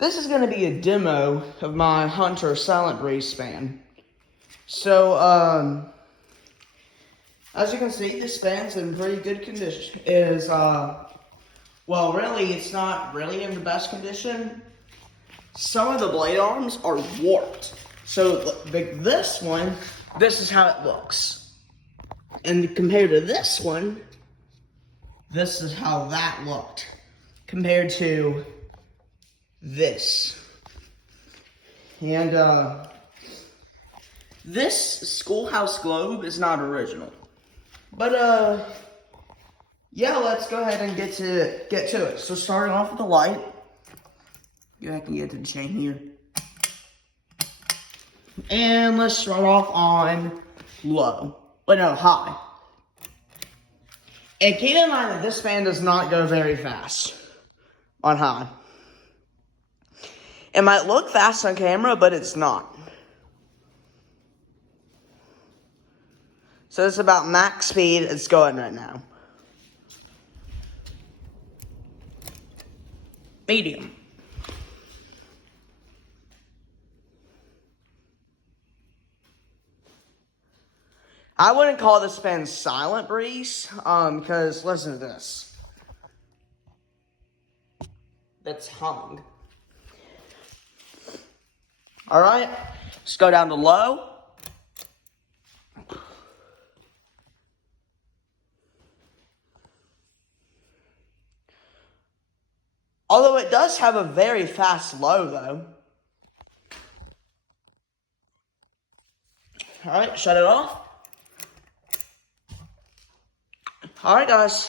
This is going to be a demo of my Hunter Silent Breeze span. So, as you can see, this span's in pretty good condition. Well, really, it's not really in the best condition. Some of the blade arms are warped. So, this one, this is how it looks. And compared to this one, this is how that looked. Compared to this. And, this Schoolhouse Globe is not original. But, yeah, let's go ahead and get to it. So starting off with the light. Go ahead and get to the chain here. And let's start off on low. But no, high. And keep in mind that this span does not go very fast on high. It might look fast on camera, but it's not. So it's about max speed it's going right now. Medium. I wouldn't call this span Silent Breeze, because listen to this. That's humming. Alright, let's go down to low. Although it does have a very fast low, though. Alright, shut it off. Alright, guys.